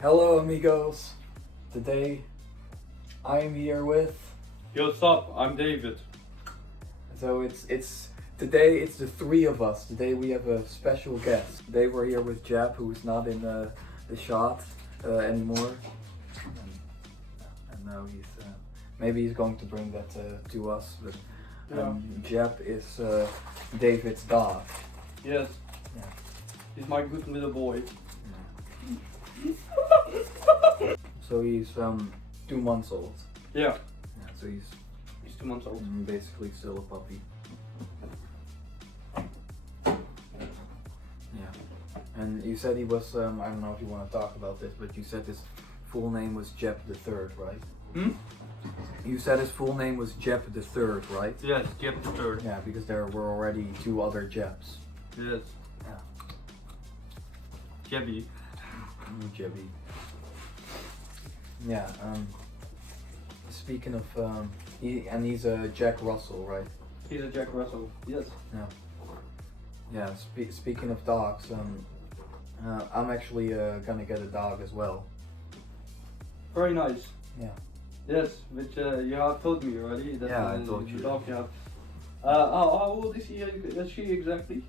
Hello amigos, today I am here with, Yo, what's up? I'm David. so today it's the three of us. Today we have a special guest. Today we're here with Jeb, who's not in the shot anymore. And now maybe he's going to bring that to us, but Jeb is David's dog. Yes. Yeah. He's my good little boy. So he's 2 months old. Yeah. Yeah, so he's 2 months old. basically still a puppy. Yeah. And you said he was, I don't know if you want to talk about this, but you said his full name was Jeb the Third, right? Hmm? You said his full name was Jeb the Third, right? Yes, Jeb the third. Yeah, because there were already 2 other Jebs. Yes. Yeah. Jebby. Jebby. Yeah, speaking of, he's a Jack Russell, right? He's a Jack Russell. Yes. Yeah. Yeah, speaking of dogs, I'm actually gonna get a dog as well. Very nice. Yeah. Yes, which you have told me already. That, Yeah, I told the you. dog you have. How old is she exactly?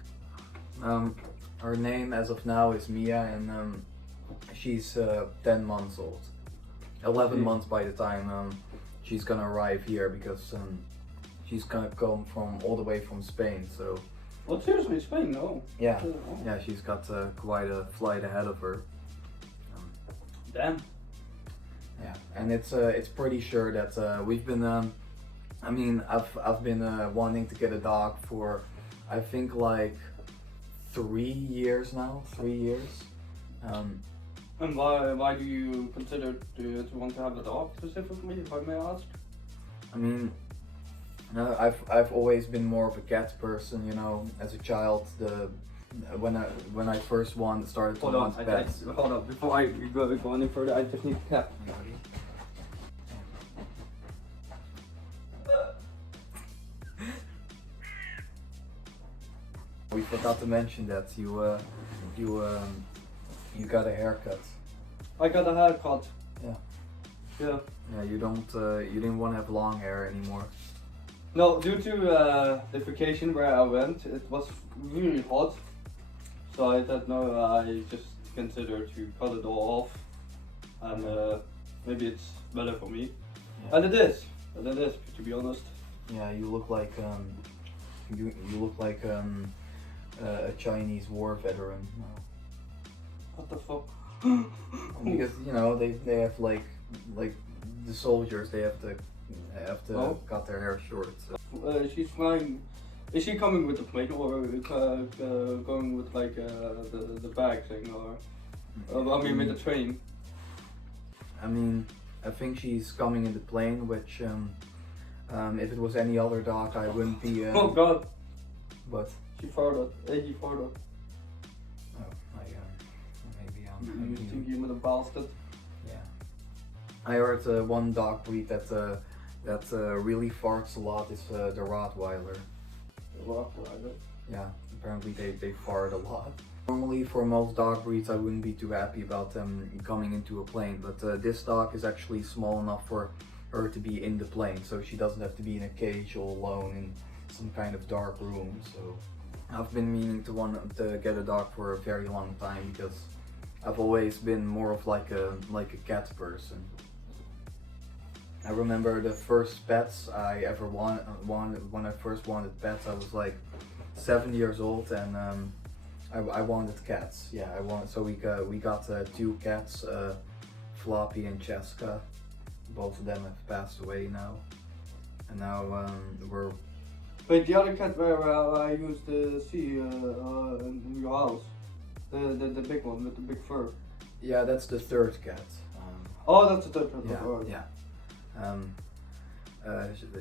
Her name as of now is Mia, and she's 10 months old. 11 months by the time she's gonna arrive here, because she's gonna come from all the way from Spain. So Oh, seriously, Spain? No. yeah, Oh. yeah, she's got quite a flight ahead of her. Damn. Yeah, and it's pretty sure that we've been. I mean, I've been wanting to get a dog for, I think, like 3 years now. 3 years. And why do you consider to want to have a dog specifically, if I may ask? I mean, I've always been more of a cat person. You know, as a child, when I first started to want pets. Hold on, before I go any further, I just need a cap. We forgot to mention that you got a haircut. I got a haircut. Yeah. Yeah. Yeah, you didn't want to have long hair anymore. No, due to the vacation where I went, it was really hot. So I thought, no, I just consider to cut it all off. And maybe it's better for me. Yeah. And it is, to be honest. Yeah, you look like you look like a Chinese war veteran. What the fuck? Because you know they have like the soldiers, they have to Oh. cut their hair short. So. She's flying. Is she coming with the plane or going with like the bag thing or? I mean with the train. I mean, I think she's coming in the plane, which if it was any other dog, I wouldn't be. Oh God! But She farted. He farted. oh, maybe You think you're with a bastard? Yeah. I heard one dog breed that really farts a lot is the Rottweiler. Rottweiler. Yeah, apparently they fart a lot. Normally for most dog breeds I wouldn't be too happy about them coming into a plane, but this dog is actually small enough for her to be in the plane, so she doesn't have to be in a cage all alone in some kind of dark room. So I've been meaning to get a dog for a very long time, because I've always been more of like a cat person. I remember the first pets I ever wanted when I first wanted pets. I was like 7 years old, and I wanted cats. Yeah, so we got 2 cats, Floppy and Cheska. Both of them have passed away now, and now we're. Wait, the other cat where I used to see in your house, the big one with the big fur. Yeah, that's the 3rd cat. Oh, that's the third one. Yeah, Oh. yeah.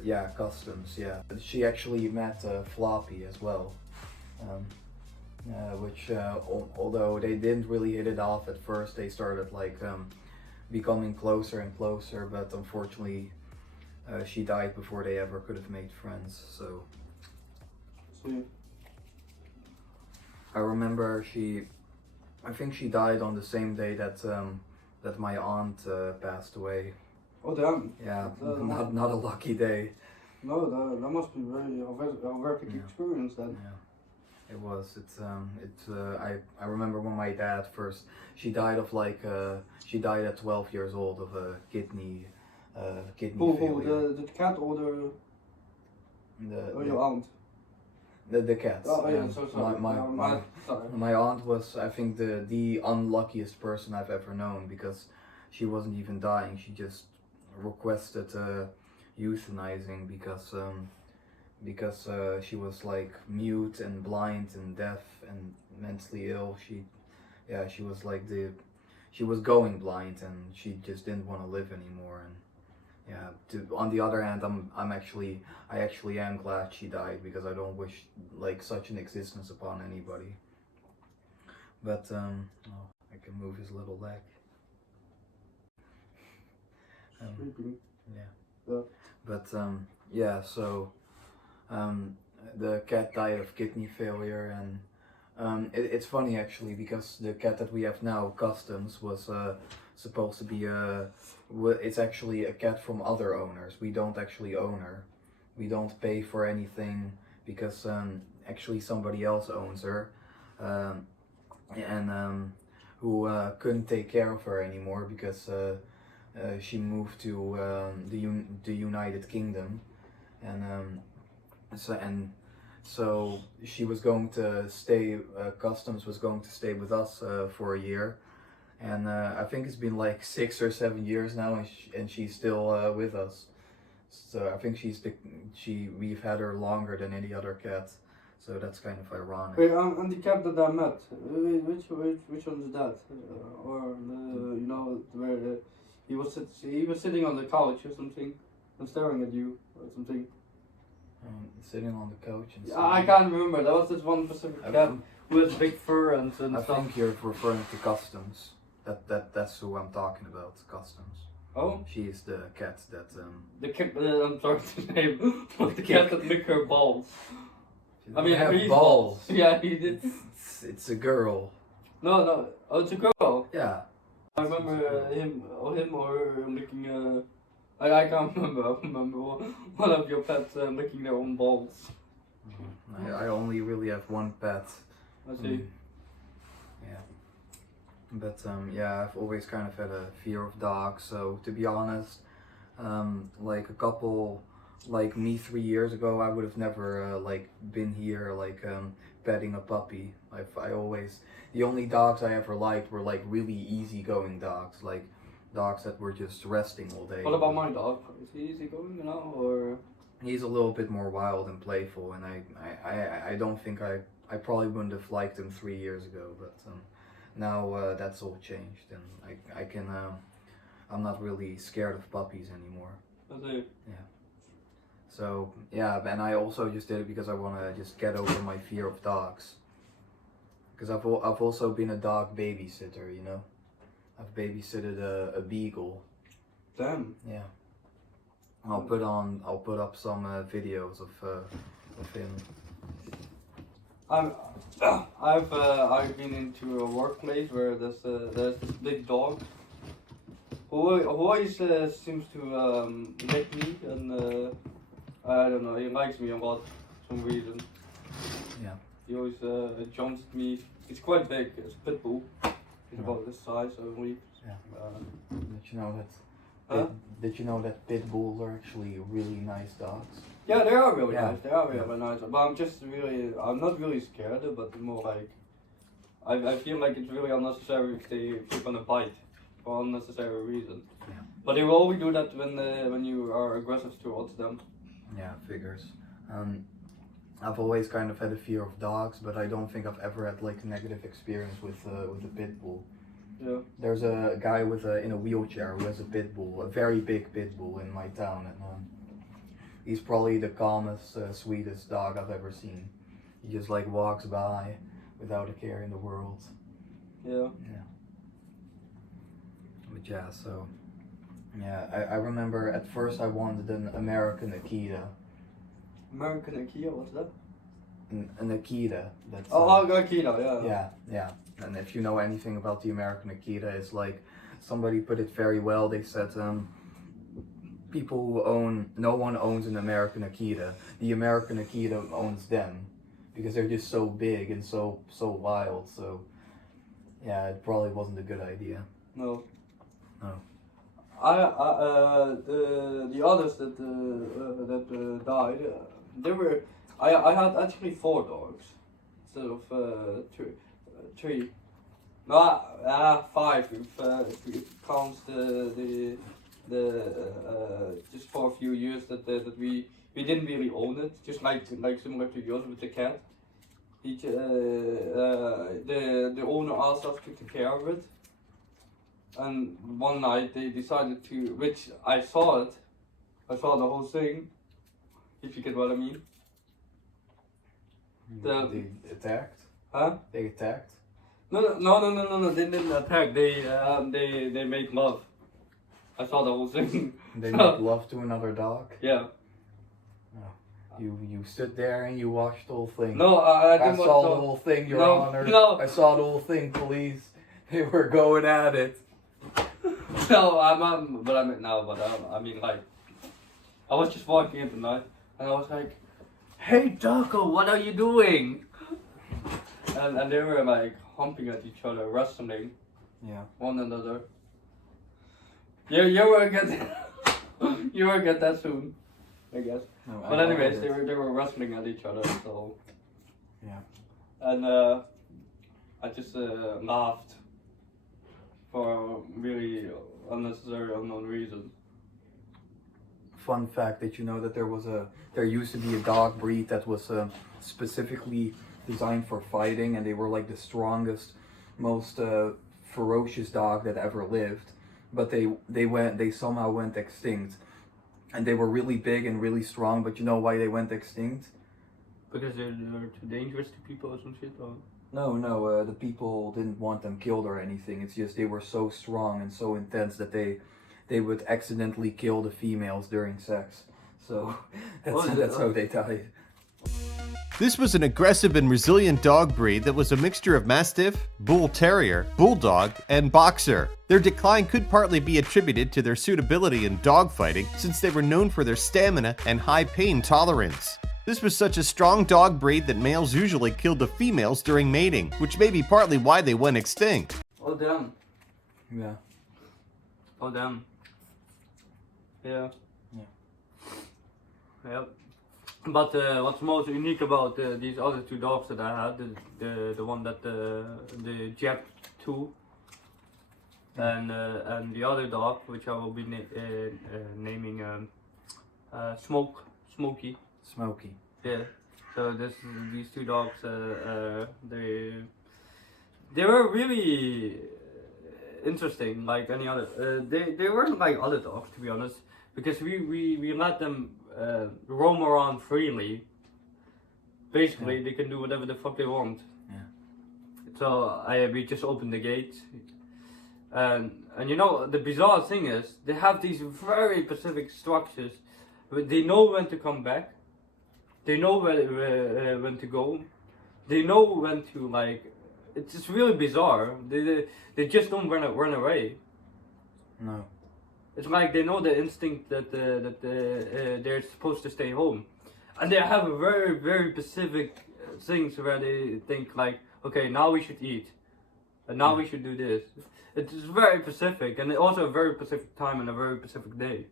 Yeah, customs. Yeah, she actually met Floppy as well, which although they didn't really hit it off at first, they started like becoming closer and closer. But unfortunately, she died before they ever could have made friends. So I remember I think she died on the same day that that my aunt passed away. Oh damn. Yeah, That not a lucky day. No, that must be very horrific Yeah. experience then. Yeah, it was. I remember when my dad first. She died of she died at 12 years old of a kidney failure. The cat or the or your aunt? The cat. Oh yeah, so sorry. Sorry. My aunt was, I think, the unluckiest person I've ever known, because she wasn't even dying. She just requested euthanizing because she was like mute and blind and deaf and mentally ill. She was like she was going blind, and she just didn't want to live anymore. And on the other hand, I actually am glad she died, because I don't wish like such an existence upon anybody. But I can move his little leg. Sleeping. Yeah. Yeah. But so the cat died of kidney failure, and it's funny actually, because the cat that we have now, Customs, was supposed to be it's actually a cat from other owners. We don't actually own her. We don't pay for anything, because actually somebody else owns her, and who couldn't take care of her anymore, because she moved to the United Kingdom, and so she was going to stay. Customs was going to stay with us for a year, and I think it's been like 6 or 7 years now, and she's still with us. So I think we've had her longer than any other cat. So that's kind of ironic. Wait, and the cat that I met, which one is that? Or you know, where he was sitting on the couch or something, and staring at you or something. Sitting on the couch and I can't remember. There was this one specific cat with big fur and stuff. I think you're referring to Customs. That's who I'm talking about. Customs. Oh. She is the cat that The cat. I'm sorry to name, but the cat that licked her balls. I mean, have his balls. Yeah, he did. It's a girl. No. Oh, it's a girl. Yeah. I remember him or her licking. I can't remember. I remember one of your pets licking their own balls. I only really have one pet. I see. Yeah. But I've always kind of had a fear of dogs. So to be honest, like a couple, like me 3 years ago, I would have never like been here like petting a puppy. The only dogs I ever liked were like really easygoing dogs, like dogs that were just resting all day. What about my dog? Is he easy going now, or? He's a little bit more wild and playful, and I don't think I probably wouldn't have liked him 3 years ago, but now that's all changed, and I'm not really scared of puppies anymore. I see. Yeah. So yeah, and I also just did it because I want to just get over my fear of dogs. Because I've also been a dog babysitter, you know. I've babysitted a beagle. Damn. Yeah. I'll put up some videos of him. I've been into a workplace where there's this big dog who always seems to lick me, and I don't know, he likes me a lot for some reason. Yeah. He always jumps at me. It's quite big. It's a pit bull. It's about this size, I believe. Yeah. Did you know that? Huh? Did you know that pit bulls are actually really nice dogs? Yeah, they are really Yeah. nice. They are really nice. But I'm not really scared, but more like, I feel like it's really unnecessary if you're gonna bite for unnecessary reason. Yeah. But they will always do that when you are aggressive towards them. Yeah, figures. I've always kind of had a fear of dogs, but I don't think I've ever had like a negative experience with a pit bull. Yeah. There's a guy in a wheelchair who has a pit bull, a very big pit bull in my town, and he's probably the calmest, sweetest dog I've ever seen. He just like walks by without a care in the world. Yeah. Yeah. But yeah, so yeah, I remember at first I wanted an American Akita. American Akita, what's that? An Akita. That's Akita, yeah. Yeah. And if you know anything about the American Akita, it's like somebody put it very well. They said, people who own, no one owns an American Akita. The American Akita owns them, because they're just so big and so wild. So yeah, it probably wasn't a good idea. No. No. The others that died, they were. I had actually 4 dogs instead of three. No, 5 if it counts the just for a few years that we didn't really own it, just like similar to yours with the cat. Each the owner asked us to take care of it, and one night they decided to, which I saw the whole thing, if you get what I mean. They attacked? Huh? They attacked? No, they didn't attack, they made love. I saw the whole thing. They made love to another dog? Yeah. You stood there and you watched the whole thing. No, I didn't saw the whole thing, Your Honor. No. I saw the whole thing, police. They were going at it. No, I mean, like, I was just walking in tonight, and I was like, "Hey, Taco, what are you doing?" And they were like humping at each other, wrestling, one another. You will get, you will get that soon, I guess. No, but anyways, they were wrestling at each other, so yeah. And I just laughed for a really unnecessary, unknown reason. Fun fact: did you know that there used to be a dog breed that was specifically designed for fighting, and they were like the strongest, most ferocious dog that ever lived, but they somehow went extinct, and they were really big and really strong. But you know why they went extinct? Because they're too dangerous to people or some shit, or? No, the people didn't want them killed or anything. It's just they were so strong and so intense that they would accidentally kill the females during sex. So that's how they died. This was an aggressive and resilient dog breed that was a mixture of Mastiff, Bull Terrier, Bulldog, and Boxer. Their decline could partly be attributed to their suitability in dogfighting, since they were known for their stamina and high pain tolerance. This was such a strong dog breed that males usually killed the females during mating, which may be partly why they went extinct. Oh damn. Yeah. Oh damn. Yeah. Yep. But what's most unique about these other 2 dogs that I had, the one that the Jack 2, and the other dog, which I will be naming Smokey. Smokey. Yeah. So these 2 dogs, they were really interesting, like any other. They weren't like other dogs, to be honest, because we let them roam around freely. Basically, they can do whatever the fuck they want. Yeah. So we just opened the gate, and you know the bizarre thing is they have these very specific structures. They know when to come back. They know when to go. They know when to, like. It's just really bizarre. They just don't run away. No. It's like they know the instinct that they're supposed to stay home, and they have a very, very specific things where they think like, okay, now we should eat, and now we should do this. It's very specific, and also a very specific time and a very specific day,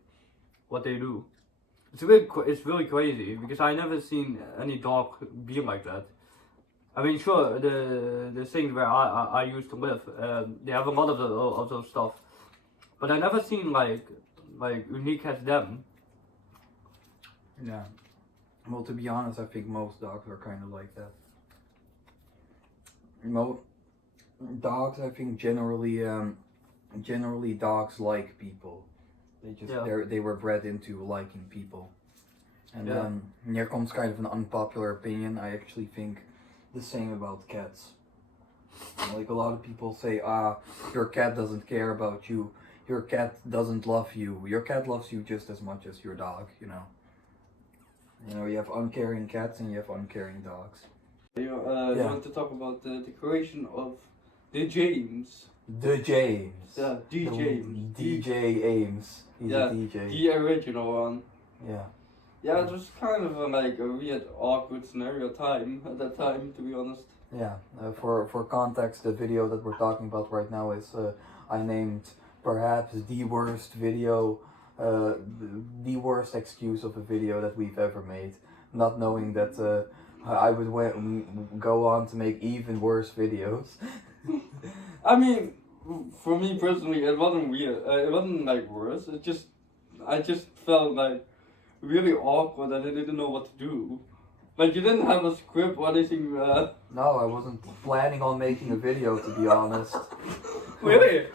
what they do. It's really crazy, because I never seen any dog be like that. I mean, sure, the things where I used to live, they have a lot of those stuff. But I never seen like unique as them. Yeah. Well, to be honest, I think most dogs are kind of like that. Dogs, I think generally dogs like people. They were bred into liking people. And here comes kind of an unpopular opinion. I actually think the same about cats. Like a lot of people say, your cat doesn't care about you. Your cat doesn't love you. Your cat loves you just as much as your dog, you know. You know, you have uncaring cats and you have uncaring dogs. You want to talk about the creation of the James The James. Yeah, DJ. DJ Ames. He's Yeah, a DJ. the original one. Yeah. Yeah, it was kind of like a weird, awkward scenario time at that time, to be honest. Yeah. For context, the video that we're talking about right now is I named perhaps the worst video, the worst excuse of a video that we've ever made, not knowing that I would go on to make even worse videos. I mean, for me personally, it wasn't weird. It wasn't like worse. I just felt like really awkward and I didn't know what to do. Like you didn't have a script or anything. No, I wasn't planning on making a video, to be honest. Really?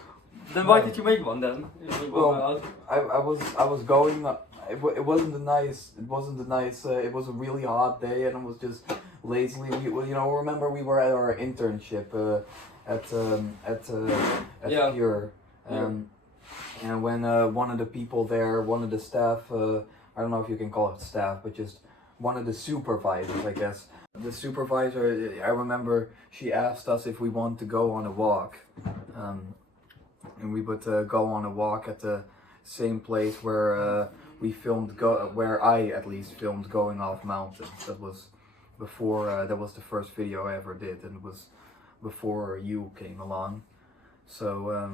Then why did you make one then? Well, I was going. It wasn't a nice. It was a really hot day, and it was just lazily. Remember we were at our internship at Yeah. Pure, and when one of the people there, one of the staff, I don't know if you can call it staff, but just one of the supervisors, I guess. The supervisor, I remember she asked us if we want to go on a walk, and we would go on a walk at the same place where where I at least filmed Going Off Mountains. That was before, that was the first video I ever did, and it was before you came along. So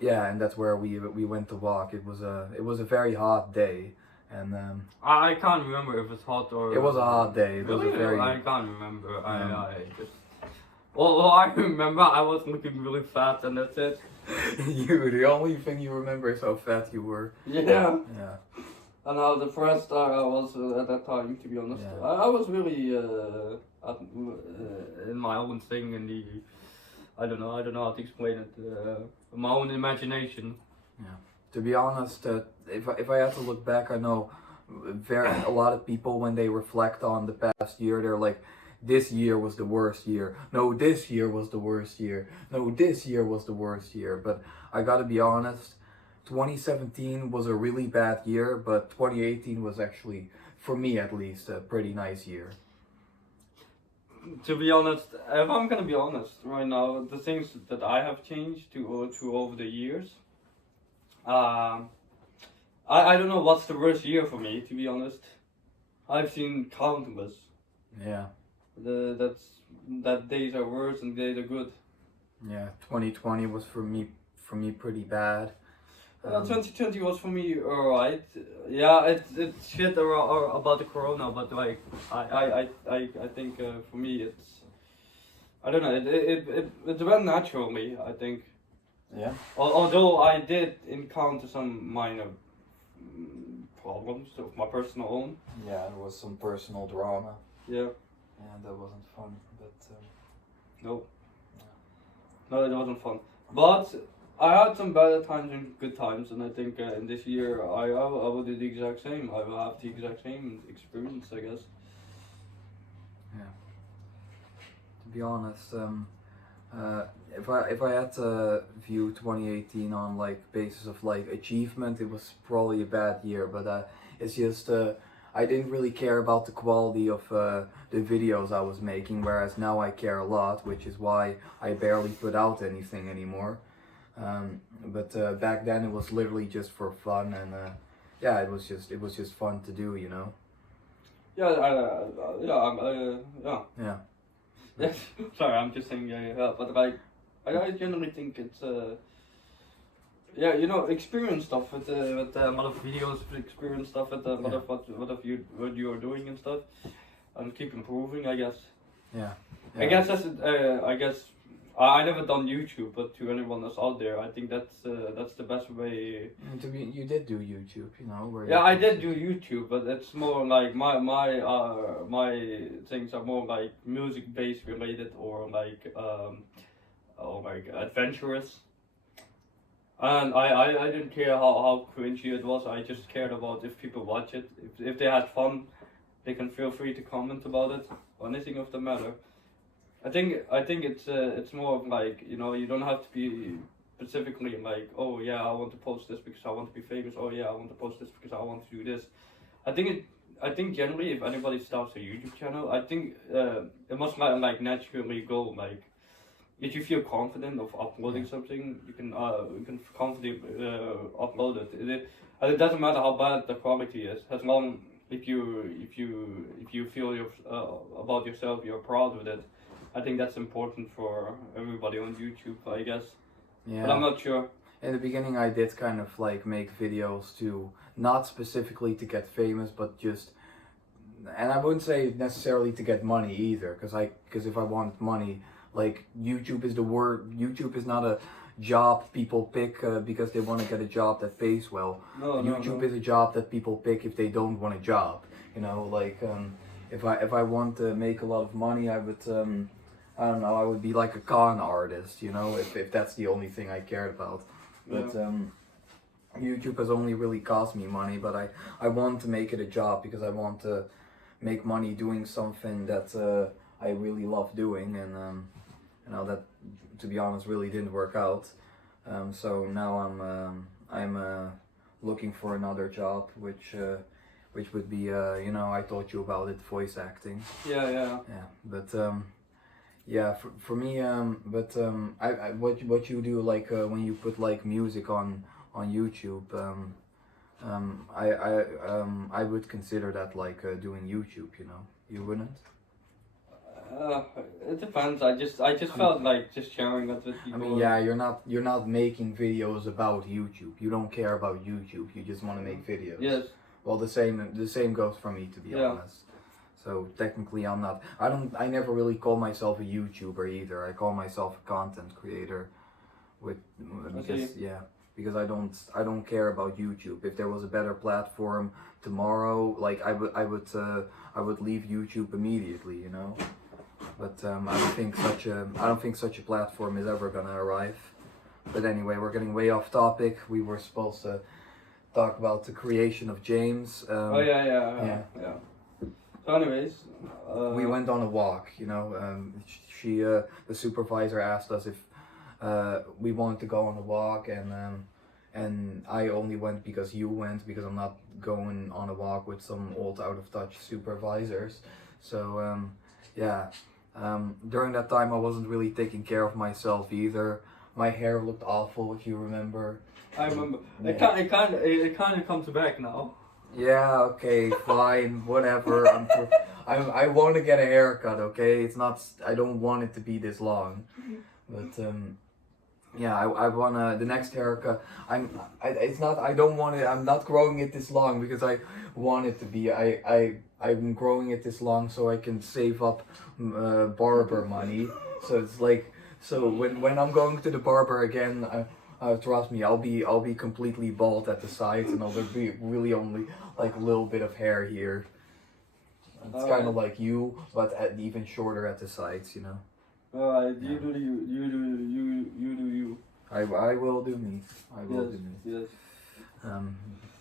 yeah, and that's where we went to walk. It was a very hot day, and I can't remember if it's hot or. it was a hot day. It was Really? a very I can't remember. I just. Well, I remember I was looking really fat, and that's it. the only thing you remember is how fat you were. Yeah. Yeah. And how depressed I was at that time, to be honest. Yeah. I was really in my own thing, in the. I don't know how to explain it. My own imagination. Yeah. To be honest, if I had to look back, I know a lot of people, when they reflect on the past year, they're like, this year was the worst year. No, this year was the worst year. No, this year was the worst year. But I gotta be honest, 2017 was a really bad year, but 2018 was actually, for me at least, a pretty nice year. To be honest, if I'm gonna be honest right now, the things that I have changed to over the years, I don't know what's the worst year for me, to be honest. I've seen countless. Yeah. That days are worse and days are good. Yeah. 2020 was for me pretty bad. 2020 was for me alright. Yeah, it's shit about the corona, but like I think for me it's, I don't know, it went naturally, I think. Yeah. Although I did encounter some minor problems of my personal own. Yeah, there was some personal drama. Yeah. Yeah, that wasn't fun, but No. No, it wasn't fun. But I had some better times and good times, and I think in this year I will do the exact same. I will have the exact same experience, I guess. yeah. To be honest, if I had to view 2018 on like basis of like achievement, it was probably a bad year. But it's just I didn't really care about the quality of the videos I was making, whereas now I care a lot, which is why I barely put out anything anymore. But back then it was literally just for fun, and yeah, it was just fun to do, you know. Yeah, yeah. Yeah. Yeah. Sorry, I'm just saying yeah, but like I generally think it's yeah, you know, experience stuff with a lot of videos, experience stuff with a lot of what you are doing and stuff, and keep improving, I guess. Yeah. I guess that's I guess I never done YouTube, but to anyone that's out there, I think that's the best way. And you did do YouTube, you know. Where Yeah, I did do YouTube, but it's more like my things are more like music based related, or like adventurous. And I didn't care how cringy it was. I just cared about if people watch it. If they had fun, they can feel free to comment about it or anything of the matter. I think it's more of like, you know, you don't have to be specifically like, oh yeah, I want to post this because I want to be famous. Oh yeah, I want to post this because I want to do this. I think generally, if anybody starts a YouTube channel, I think it must like naturally go like if you feel confident of uploading something, you can confidently upload it. And it doesn't matter how bad the quality is, as long if you feel about yourself, you're proud with it. I think that's important for everybody on YouTube, I guess. Yeah. But I'm not sure. In the beginning, I did kind of like make videos to not specifically to get famous, but just, and I wouldn't say necessarily to get money either, because if I want money, like YouTube is the word. YouTube is not a job people pick because they want to get a job that pays well. YouTube is a job that people pick if they don't want a job. You know, like if I want to make a lot of money, I would I don't know, I would be like a con artist. You know, if that's the only thing I cared about. But YouTube has only really cost me money, but I want to make it a job because I want to make money doing something that I really love doing, and you know, that, to be honest, really didn't work out. So now I'm looking for another job, which would be you know, I told you about it, voice acting. Yeah. But yeah, for me, what you do, like when you put like music on YouTube, I would consider that like doing YouTube. You know, you wouldn't? It depends. I just felt like just sharing it with I people. mean, yeah, you're not making videos about YouTube. You don't care about YouTube. You just want to make videos. Yes. Well, the same goes for me, to be honest. So technically, I never really call myself a YouTuber either. I call myself a content creator, because I don't care about YouTube. If there was a better platform tomorrow, like I would leave YouTube immediately, you know. But I don't think such a platform is ever gonna arrive. But anyway, we're getting way off topic. We were supposed to talk about the creation of James. Yeah. So anyways, we went on a walk. You know, the supervisor asked us if we wanted to go on a walk, and I only went because you went, because I'm not going on a walk with some old out of touch supervisors. So during that time I wasn't really taking care of myself either. My hair looked awful, if you remember. I remember. Yeah. It kind of comes back now. Yeah, okay, fine, whatever. I want to get a haircut, okay? It's not, I don't want it to be this long. But yeah, I wanna, the next haircut, I'm not growing it this long because I want it to be, I'm growing it this long so I can save up barber money. So it's like, so when I'm going to the barber again, trust me, I'll be completely bald at the sides, and there'll be really only like a little bit of hair here. It's kind of like you, but even shorter at the sides, you know. Alright, you do you. I will do me. I will do me. Yes.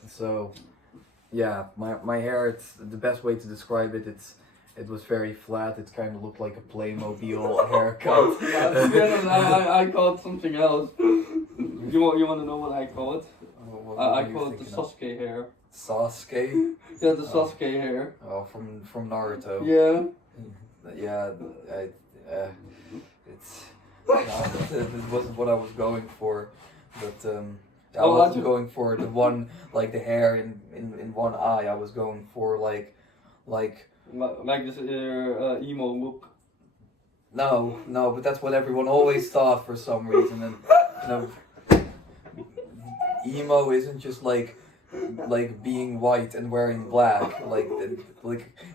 So yeah, my hair, it's the best way to describe it. It was very flat. It kind of looked like a Playmobil haircut. Yeah, to be honest, I call it something else. You want to know what I call it? I call it the Sasuke hair. Sasuke? Yeah, the Sasuke hair. Oh, from Naruto. Yeah. Yeah, it wasn't what I was going for, but I wasn't going for the one, like the hair in one eye. I was going for like this emo look. No, but that's what everyone always thought for some reason. And you know, emo isn't just like being white and wearing black, like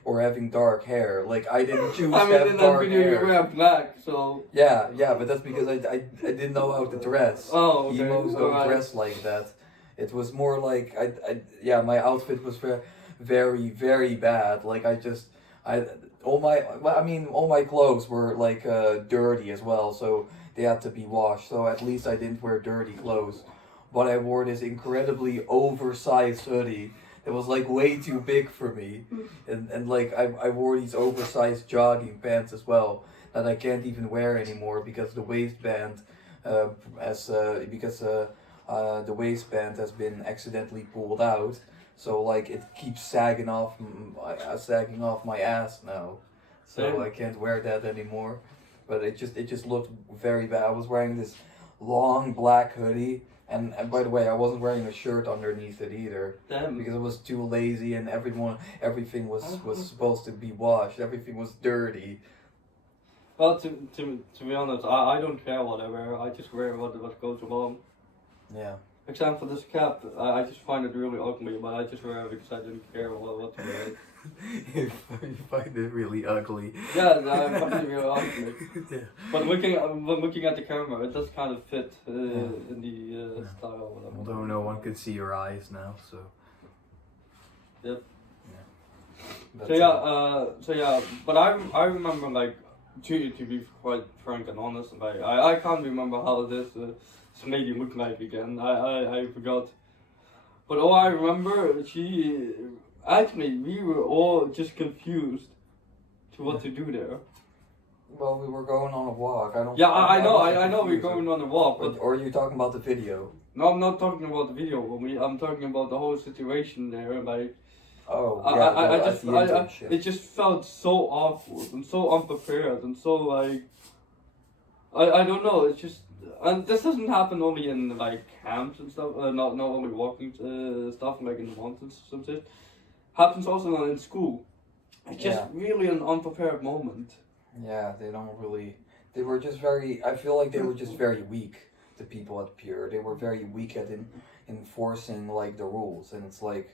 or having dark hair. Like I didn't choose to have dark hair. You wear black, so. Yeah, but that's because I didn't know how to dress. Oh, okay. Emos don't dress like that. It was more like my outfit was very, very bad. Like all my clothes were like dirty as well, so they had to be washed. So at least I didn't wear dirty clothes. But I wore this incredibly oversized hoodie. It was like way too big for me, and like I wore these oversized jogging pants as well that I can't even wear anymore because the waistband, the waistband has been accidentally pulled out. So like it keeps sagging off my ass now. So I can't wear that anymore. but it just looked very bad. I was wearing this long black hoodie, and by the way, I wasn't wearing a shirt underneath it either. Damn. Because I was too lazy, and everything was supposed to be washed. Everything was dirty. Well, to be honest, I don't care what I wear. I just wear what goes along. Yeah. Except for this cap, I just find it really ugly, but I just wear it because I didn't care what to wear. You find it really ugly. Yeah, I find it really ugly. Yeah. But looking at the camera, it does kind of fit in the style. Whatever. Although no one can see your eyes now, so. Yep. But, So yeah, but I remember like to be quite frank and honest, like I can't remember how this lady looked like again. I forgot. But all I remember, we were all just confused to what to do there. Well, we were going on a walk. I don't. Yeah, I know we're confused. going on a walk, but Or are you talking about the video? no, I'm not talking about the video. I'm talking about the whole situation there. Like, Oh, yeah. it just felt so awkward and so unprepared and so like, I don't know. It's just, and this doesn't happen only in like camps and stuff. Not only walking stuff like in the mountains or some shit. Happens also in school. It's just really an unprepared moment. Yeah, they were just very, I feel like they were just very weak, the people at Pure. They were very weak at enforcing like the rules, and it's like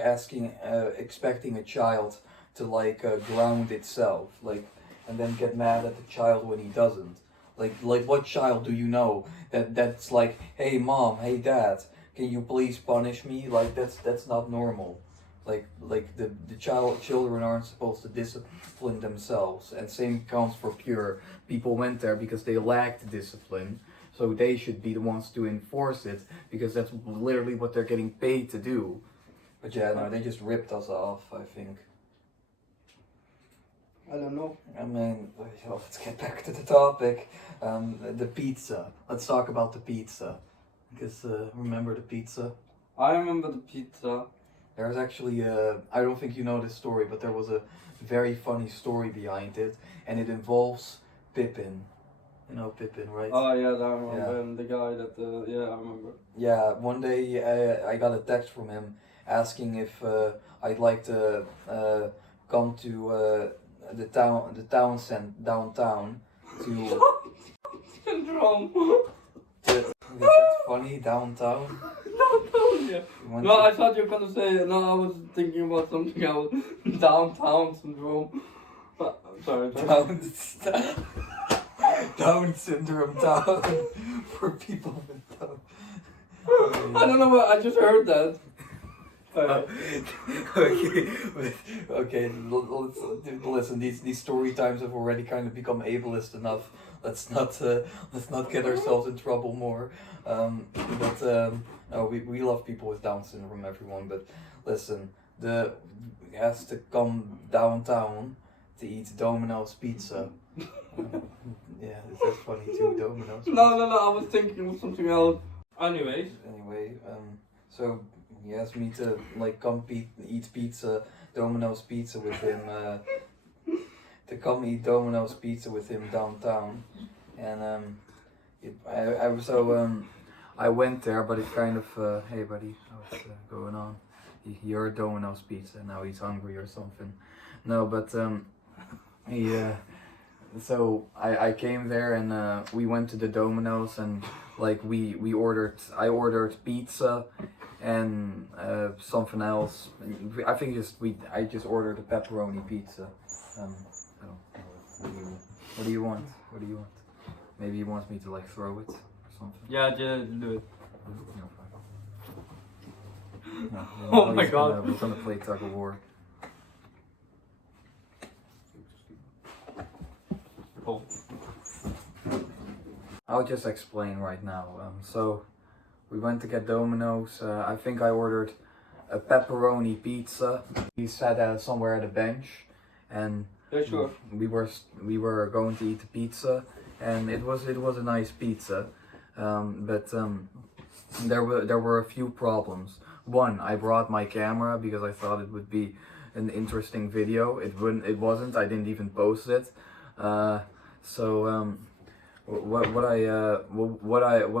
asking, expecting a child to like ground itself, like, and then get mad at the child when he doesn't. Like what child do you know that's like, hey mom, hey dad, can you please punish me? Like that's not normal. Like the children aren't supposed to discipline themselves, and same counts for Pure. People went there because they lacked discipline, so they should be the ones to enforce it, because that's literally what they're getting paid to do. But yeah, no, they just ripped us off, I think. I don't know. I mean, let's get back to the topic. The pizza. Let's talk about the pizza. Because remember the pizza? I remember the pizza. There's actually I don't think you know this story, but there was a very funny story behind it, and it involves Pippin. You know Pippin, right? Oh yeah, I remember him, the guy that I remember. Yeah, one day I got a text from him asking if I'd like to come to downtown to. Syndrome. Is that funny? Downtown? Yeah. No, I thought you were gonna say. No, I was thinking about something else. Downtown syndrome. Sorry. Down syndrome town for people with Down. I don't know what I just heard that. Okay. Listen. These story times have already kind of become ableist enough. Let's not get ourselves in trouble more. No, we love people with Down syndrome, everyone. But listen, he has to come downtown to eat Domino's pizza. Yeah, that's funny too, Domino's. No, I was thinking of something else. Anyway, so he asked me to like come eat pizza, Domino's pizza with him. To come eat Domino's pizza with him downtown, and I went there, but it kind of hey buddy, what's going on? You're Domino's pizza, now he's hungry or something. No, but so I came there, and we went to the Domino's, and like I ordered pizza and something else. I think I just ordered a pepperoni pizza. What do you want? Maybe he wants me to like throw it or something. yeah, just do it. No, Oh my God. We're gonna play tug of war. Oh. I'll just explain right now. So we went to get Domino's. I think I ordered a pepperoni pizza. We sat somewhere at a bench, and Yeah, sure. we were going to eat the pizza, and it was a nice pizza, but there were a few problems. One, I brought my camera because I thought it would be an interesting video. It wasn't. I didn't even post it. So what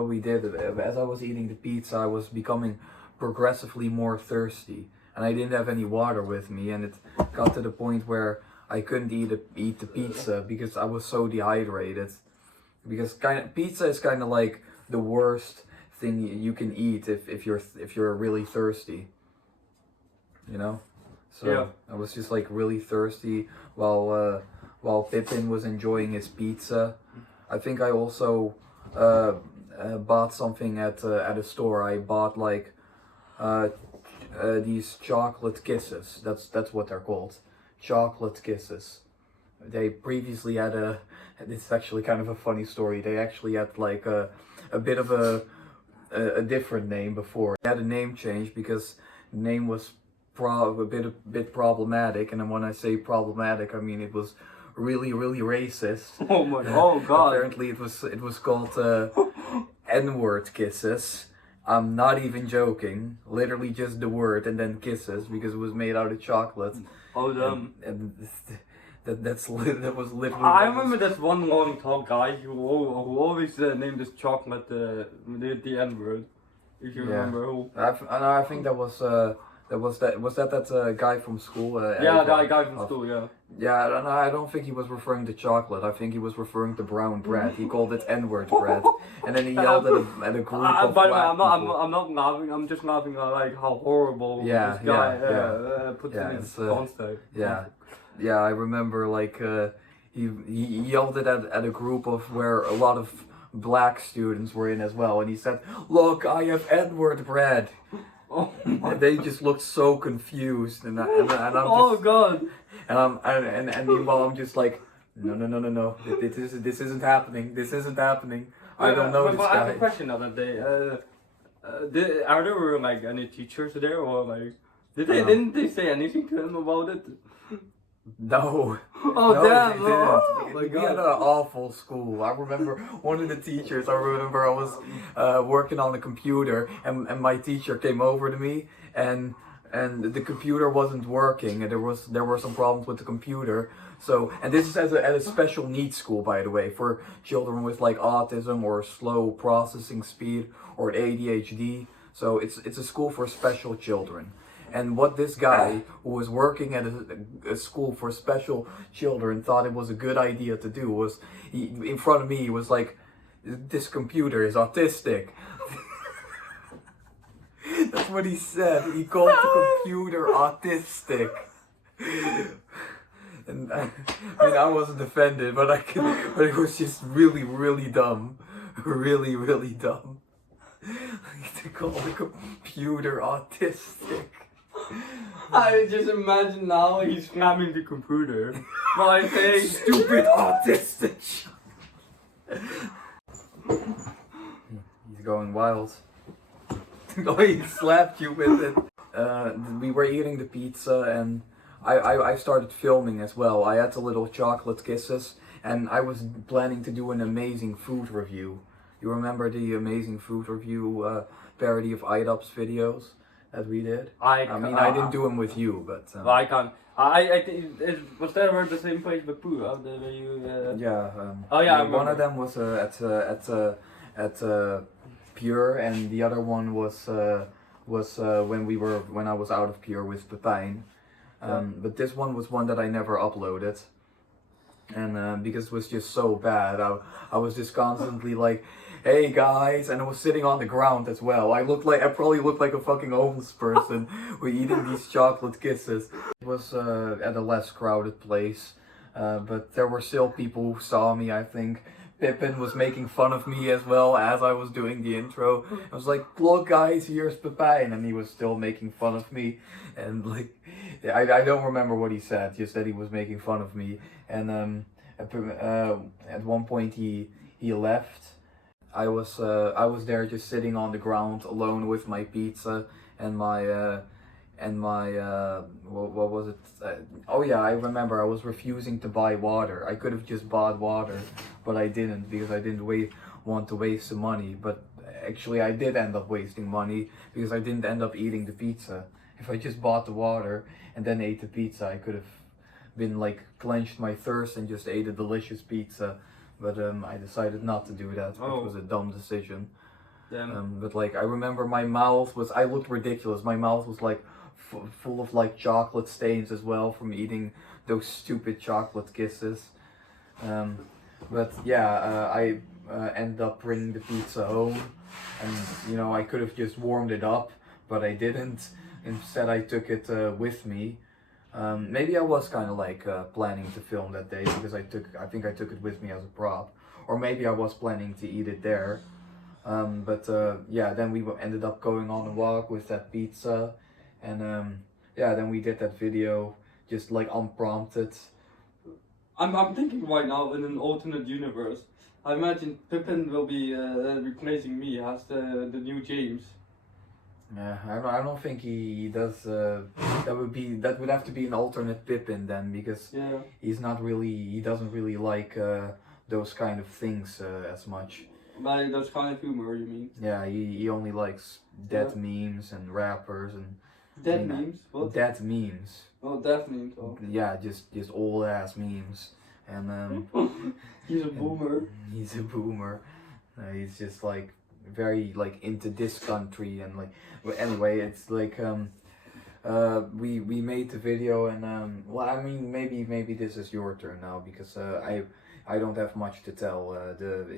we did as I was eating the pizza, I was becoming progressively more thirsty, and I didn't have any water with me, and it got to the point where I couldn't eat the pizza because I was so dehydrated. Because pizza is kind of like the worst thing you can eat if you're really thirsty. You know, so Yeah. I was just like really thirsty while Pippin was enjoying his pizza. I think I also bought something at a store. I bought like these chocolate kisses. That's what they're called, chocolate kisses. They previously had this is actually kind of a funny story. They actually had like a bit of a different name before. They had a name change because the name was a bit problematic, and then when I say problematic, I mean it was really racist. Oh my, oh god. Apparently it was called N-word kisses. I'm not even joking. Literally just the word and then kisses because it was made out of chocolate. Oh damn. And that was literally. I remember this one long tall guy who always named his chocolate the N-word. If you remember who. I think that was that guy from school. Yeah, that guy from school. Yeah. Yeah, and I don't think he was referring to chocolate. I think he was referring to brown bread. He called it N-word bread, and then he yelled at a group of By the way, black people. I'm not laughing. I'm just laughing at like how horrible this guy puts in his context. Yeah, I remember like he yelled it at a group of where a lot of black students were in as well, and he said, "Look, I have N-word bread." Oh and they just looked so confused, and I'm just, oh god. And meanwhile I'm just like, no, this isn't happening. This isn't happening. I don't know this I have a guy. question now that are there like any teachers there or like didn't they say anything to him about it? No. Oh No, damn! they didn't. Oh my We had god! an awful school. I remember one of the teachers. I was working on the computer, and my teacher came over to me, and the computer wasn't working, and there were some problems with the computer. So, and this is at a special needs school, by the way, for children with like autism or slow processing speed or ADHD. So it's a school for special children. And what this guy who was working at a school for special children thought it was a good idea to do was, in front of me, he was like, "This computer is autistic." That's what he said. He called the computer autistic. And I mean, I wasn't offended, but but it was just really dumb. Really dumb. To call the computer autistic. I just imagine now he's slamming the computer by saying Stupid autistic. He's going wild. Oh, he slapped you with it. We were eating the pizza, and I started filming as well. I had the little chocolate kisses, and I was planning to do an amazing food review. You remember the amazing food review parody of IDOP's videos that we did? I mean, I didn't do them with you, but... I can't. I think it was that around the same place with Pooh, where you... Yeah. Oh yeah, I one of remember. them was at Pure, and the other one was when I was out of Pure with Pepijn. But this one was one that I never uploaded, and because it was just so bad, I was just constantly like, "Hey guys," and I was sitting on the ground as well. I probably looked like a fucking homeless person with eating these chocolate kisses. It was at a less crowded place, but there were still people who saw me, I think. Pippin was making fun of me as well as I was doing the intro. I was like, "Look guys, here's Pepijn," and he was still making fun of me. And like, I don't remember what he said, just that he was making fun of me. And at one point he left. I was there just sitting on the ground alone with my pizza and my what was it? Oh yeah, I remember. I was refusing to buy water. I could have just bought water, but I didn't because I didn't want to waste the money. But actually, I did end up wasting money because I didn't end up eating the pizza. If I just bought the water and then ate the pizza, I could have been like quenched my thirst and just ate a delicious pizza. but I decided not to do that, which was a dumb decision. But like I remember my mouth was, I looked ridiculous. My mouth was like full of like chocolate stains as well from eating those stupid chocolate kisses. But yeah, I ended up bringing the pizza home, and you know, I could have just warmed it up, but I didn't. Instead, I took it with me. Maybe I was kind of like planning to film that day, because I think I took it with me as a prop, or maybe I was planning to eat it there. But yeah, then we ended up going on a walk with that pizza, and yeah, then we did that video just like unprompted. I'm thinking right now in an alternate universe. I imagine Pippin will be replacing me as the new James. Yeah, I don't think he does. That would have to be an alternate Pippin then, because he doesn't really like those kind of things as much. Like those kind of humor, you mean? Yeah, he only likes dead memes and rappers and dead memes. What? Dead memes. Oh, dead memes. Oh. Yeah, just old ass memes, and he's a boomer. He's a boomer. He's just like very like into this country, and like, but anyway, it's like we made the video, and well, I mean, maybe this is your turn now, because I don't have much to tell.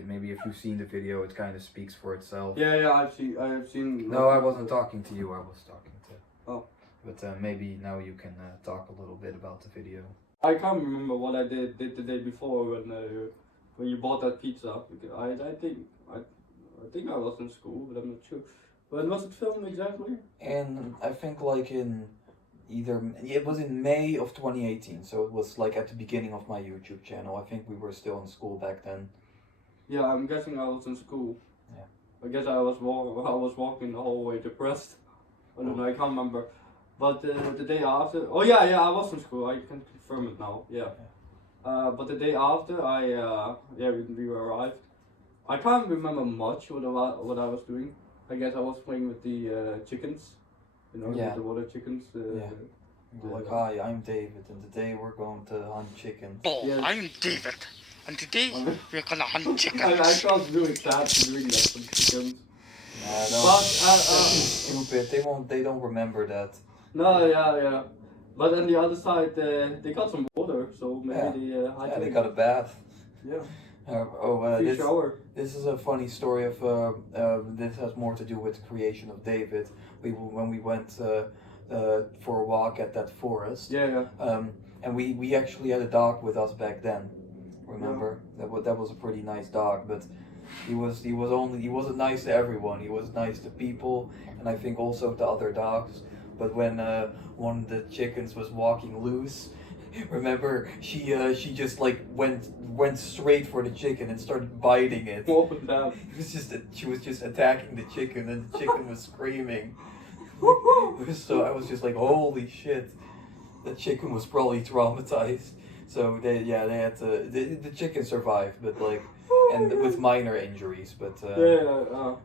Maybe if you've seen the video, it kind of speaks for itself. Yeah, I've seen. No, I wasn't talking to you. I was talking to. Oh. But maybe now you can talk a little bit about the video. I can't remember what I did the day before when you bought that pizza. Because I think I was in school, but I'm not sure. When was it filmed exactly? And I think like it was in May of 2018, so it was like at the beginning of my YouTube channel. I think we were still in school back then. Yeah, I'm guessing I was in school. Yeah. I guess I was walking the hallway depressed. I don't know, I can't remember. But the day after, I was in school. I can confirm it now. Yeah. But the day after, we arrived. I can't remember much what I was doing. I guess I was playing with the chickens. You know, the water chickens. Like, hi, I'm David, and today we're going to hunt chickens. Oh, I'm David, and today we're gonna hunt chickens. I felt really sad for doing that for the chickens. Stupid. They don't remember that. No, yeah. But on the other side, they got some water, so maybe they got a bath. Yeah. This is a funny story of this has more to do with the creation of David. When we went for a walk at that forest. And we actually had a dog with us back then. Remember? That was a pretty nice dog, but he wasn't nice to everyone. He was nice to people, and I think also to other dogs. But when one of the chickens was walking loose, remember, she just like went straight for the chicken and started biting it. What was that? She was just attacking the chicken, and the chicken was screaming. So I was just like, holy shit, the chicken was probably traumatized. So they had to. The chicken survived, but like, and with minor injuries. But that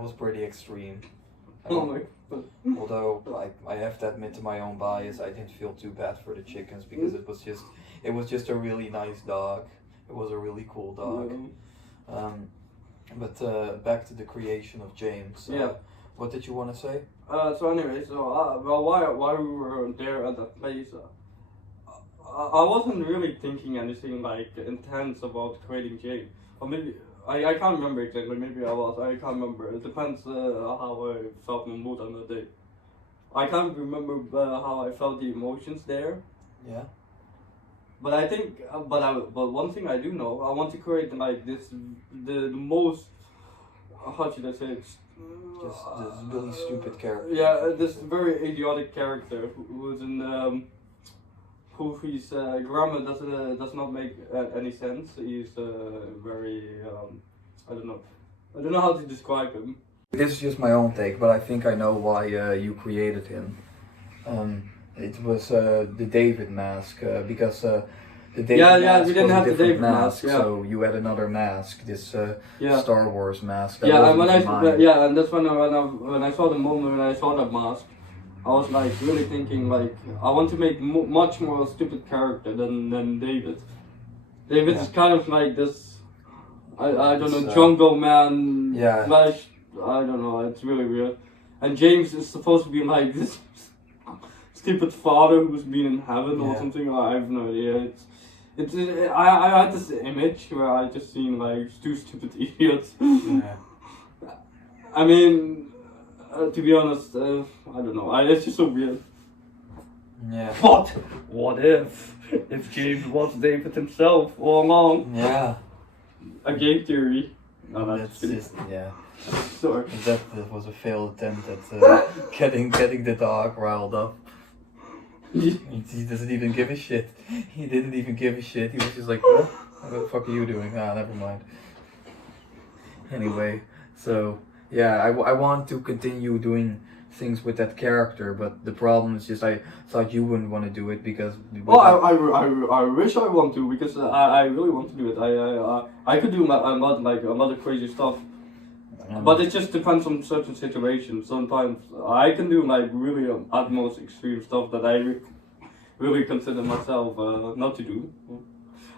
was pretty extreme. Oh my God. Although I have to admit, to my own bias, I didn't feel too bad for the chickens, because it was just a really nice dog. It was a really cool dog. But back to the creation of James. What did you want to say? So anyway, while we were there at that place, I wasn't really thinking anything like intense about creating James. Or maybe I can't remember exactly. Maybe I was. I can't remember. It depends how I felt my mood on the day. I can't remember how I felt the emotions there. Yeah. But I think, but one thing I do know, I want to create like the most, how should I say it? Just this really stupid character. Yeah, this very idiotic character who's in whose grammar does not make any sense. He's very I don't know how to describe him. This is just my own take, but I think I know why you created him. It was the David mask, because the David mask we didn't was have a the different David mask, so you had another mask, this Star Wars mask. That and mine. that's when I saw the moment when I saw that mask, I was like really thinking like I want to make much more stupid character than David. David's Yeah. is kind of like this. I don't know, It's, jungle man. yeah. Flash. I don't know. It's really weird. And James is supposed to be like this stupid father who's been in heaven or Yeah. something. I have no idea. I had this image where I just seen like two stupid idiots. Yeah. I mean, to be honest, I don't know. It's just so weird. Yeah. But what if James was David himself all along? Yeah. A game theory. No, That's kidding. just, yeah. Sorry. That was a failed attempt at getting the dog riled up. He doesn't even give a shit. He didn't even give a shit. He was just like, what the fuck are you doing? Ah, never mind. Anyway, so yeah, I want to continue doing things with that character, but the problem is just I thought you wouldn't want to do it because. Well, I wish I want to because I really want to do it. I could do a lot of crazy stuff. But it just depends on certain situations. Sometimes I can do like really utmost extreme stuff that I really consider myself not to do.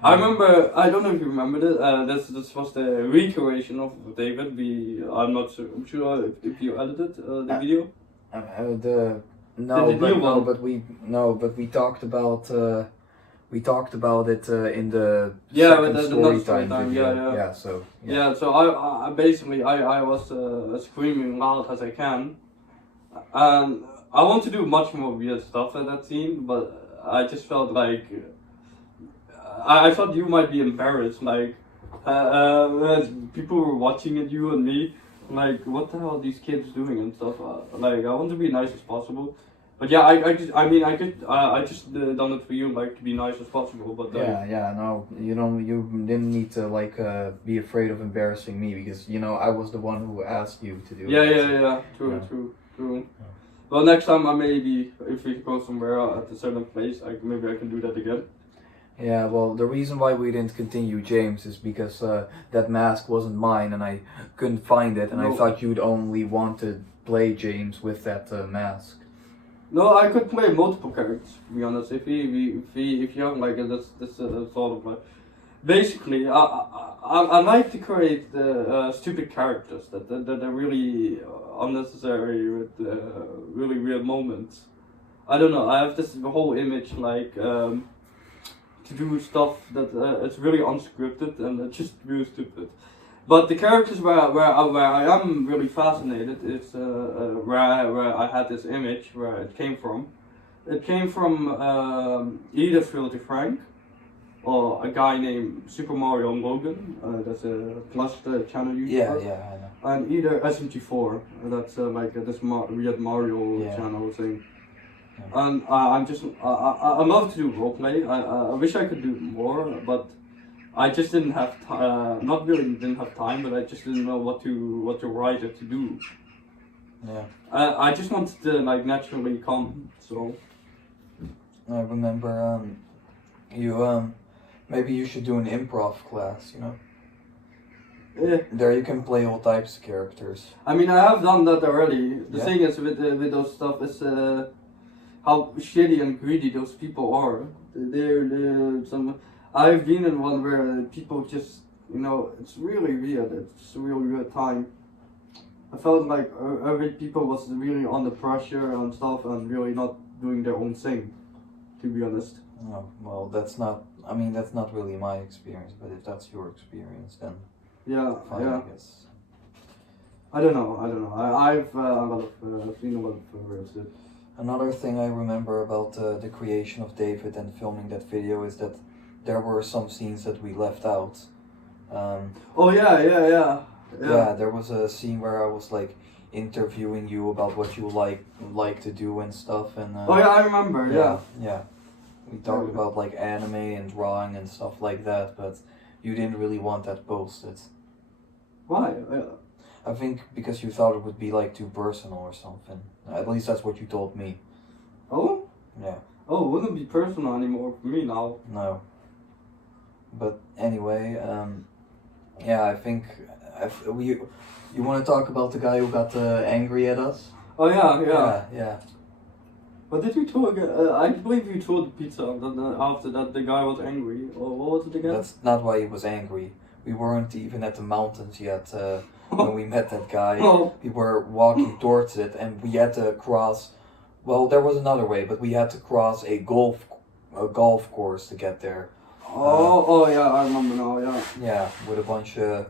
I remember, I don't know if you remember this was the recreation of David. I'm not sure if you edited the video. But we talked about it in the Yeah, second the story story time, video. yeah. So Yeah, so I basically I was screaming loud as I can, and I want to do much more weird stuff at that scene, but I just felt like I thought you might be embarrassed, like as people were watching at you and me, like what the hell are these kids doing and stuff. Like I want to be nice as possible. But yeah, I just done it for you, like to be nice as possible. But no, you didn't need to be afraid of embarrassing me because I was the one who asked you to do it. Yeah. True. Well, next time maybe if we go somewhere at a certain place, maybe I can do that again. Yeah, well, the reason why we didn't continue James is because that mask wasn't mine and I couldn't find it, and I thought you'd only want to play James with that mask. No, I could play multiple characters. To be honest, if you have like this sort of like, basically, I like to create the stupid characters that are really unnecessary with really weird moments. I don't know. I have this whole image like to do stuff that it's really unscripted and it's just really stupid. But the characters where I am really fascinated is where I had this image where it came from. It came from either Filthy Frank or a guy named Super Mario Logan. That's a Plus channel YouTuber. Yeah, I know. And either SMG4. That's like this weird Mario channel thing. Yeah. And I love to do roleplay. I wish I could do more, but I just didn't have didn't have time, but I just didn't know what to write or to do. Yeah. I just wanted to like naturally come. So. I remember you maybe you should do an improv class. Yeah. There you can play all types of characters. I mean, I have done that already. The Yeah. thing is with those stuff is how shitty and greedy those people are. They're some. I've been in one where people just, it's really weird. It's a really weird time. I felt like every people was really under pressure and stuff and really not doing their own thing, to be honest. Oh, well, that's not really my experience, but if that's your experience, then fine, I guess. I don't know. I've seen a lot of real shit. Another thing I remember about the creation of David and filming that video is that there were some scenes that we left out. Oh yeah. Yeah, there was a scene where I was like interviewing you about what you like to do and stuff, and oh yeah, I remember. Yeah. We talked about like anime and drawing and stuff like that, but you didn't really want that posted. Why? I think because you thought it would be like too personal or something. At least that's what you told me. Oh? Yeah. Oh, it wouldn't be personal anymore for me now. No. But anyway, I think you want to talk about the guy who got angry at us? Oh yeah. Yeah. But did you throw again? I believe you threw the pizza, and then after that the guy was angry. Or what was it again? That's not why he was angry. We weren't even at the mountains yet when we met that guy. Oh. We were walking towards it, and we had to cross. Well, there was another way, but we had to cross a golf course to get there. Oh yeah, I remember now. Yeah. Yeah, with a bunch of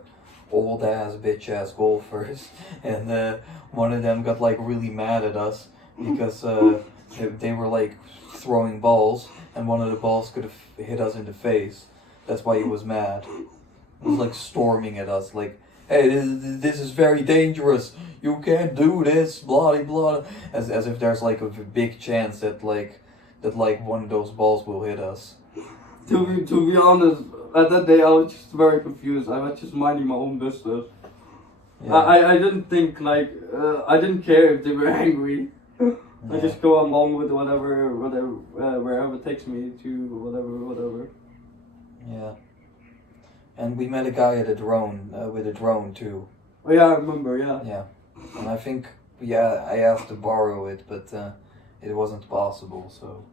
old ass bitch ass golfers, and one of them got like really mad at us because they were like throwing balls, and one of the balls could have hit us in the face. That's why he was mad. He was like storming at us, like, "Hey, this is very dangerous. You can't do this, blah blah." As if there's like a big chance that one of those balls will hit us. To be honest, at that day I was just very confused. I was just minding my own business. Yeah. I didn't think like I didn't care if they were angry. I just go along with whatever wherever it takes me to whatever. Yeah. And we met a guy at a drone with a drone too. Oh yeah, I remember. Yeah. Yeah. And I think I asked to borrow it, but it wasn't possible. So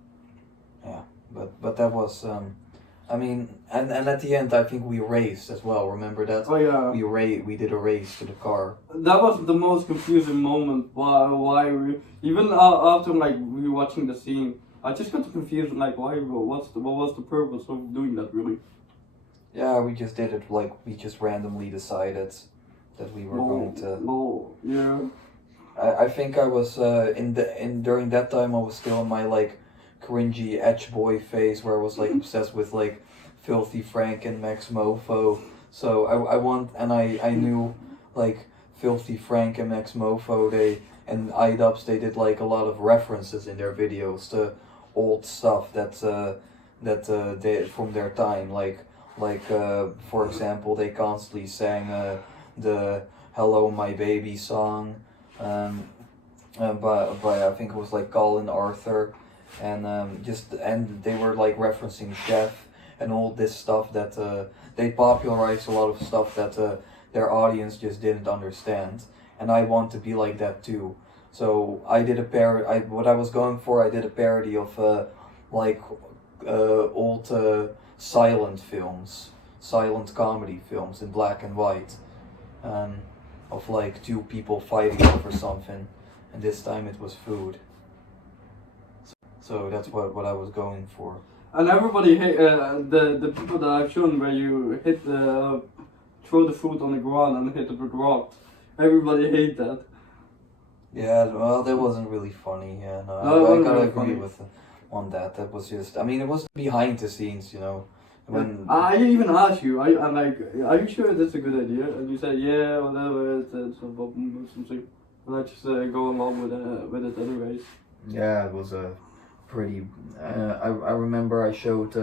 yeah. But that was I mean, and at the end I think we raced as well. Remember that? Oh yeah. We did a race to the car. That was the most confusing moment. Why we even after like rewatching the scene, I just got confused. Like why? What was the purpose of doing that really? Yeah, we just did it like we just randomly decided that we were going to. Oh yeah. I think I was during that time I was still in my like cringy edge boy phase where I was like obsessed with like Filthy Frank and Max Mofo. So I knew like Filthy Frank and Max Mofo and iDubbbz they did like a lot of references in their videos to old stuff that they from their time like for example they constantly sang the Hello My Baby song by I think it was like Colin Arthur. And and they were like referencing Chef and all this stuff that they popularized a lot of stuff that their audience just didn't understand, and I want to be like that too. So I did a what I was going for. I did a parody of old silent films, silent comedy films in black and white, of like two people fighting over something, and this time it was food. So that's what I was going for. And everybody hate the people that I've shown where you throw the food on the ground and hit it with rocks. Everybody hate that. Yeah, well, that wasn't really funny. Yeah, no, I gotta agree with on that. That was just, I mean, it was behind the scenes, you know. When I even asked you, I'm like, are you sure that's a good idea? And you said, yeah, whatever, it's something. And I just go along with it anyways. Yeah, it was a pretty. I remember I showed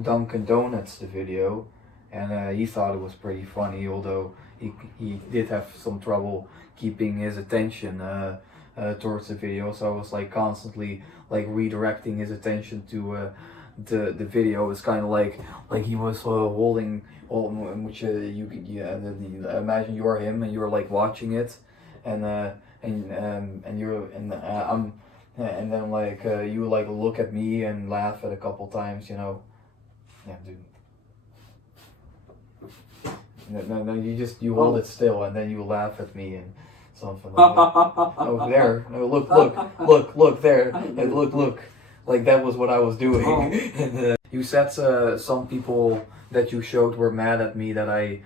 Dunkin' Donuts the video, and he thought it was pretty funny, although he did have some trouble keeping his attention towards the video. So I was like constantly like redirecting his attention to the video. It's kind of like he was holding, which you could imagine you're him and you're like watching it, and you're and then like you like look at me and laugh at a couple times, you know. Yeah, dude. No, you hold it still and then you laugh at me and something like that. Oh, there. No, look there. And look. Like that was what I was doing. Oh. And, you said some people that you showed were mad at me that I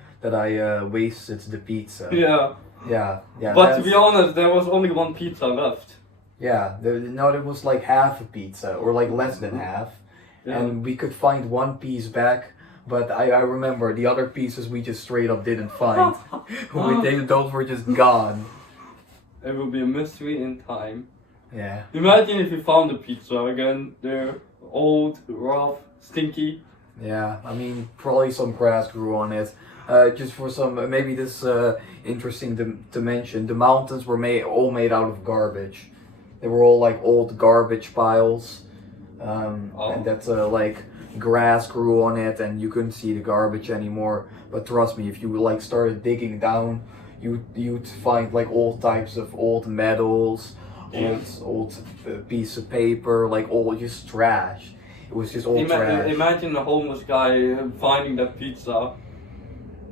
wasted the pizza. Yeah. Yeah. But to be honest, there was only one pizza left. Yeah, there was like half a pizza, or like less than half, Yeah. and we could find one piece back, but I remember the other pieces we just straight up didn't find. Those were just gone. It will be a mystery in time. Yeah. Imagine if you found the pizza again. They're old, rough, stinky. Yeah, I mean, probably some grass grew on it. Just for some, maybe this interesting to mention, the mountains were all made out of garbage. They were all like old garbage piles, and that like grass grew on it, and you couldn't see the garbage anymore. But trust me, if you like started digging down, you'd find like all types of old medals, old piece of paper, like all just trash. It was just all trash. Imagine a homeless guy finding that pizza.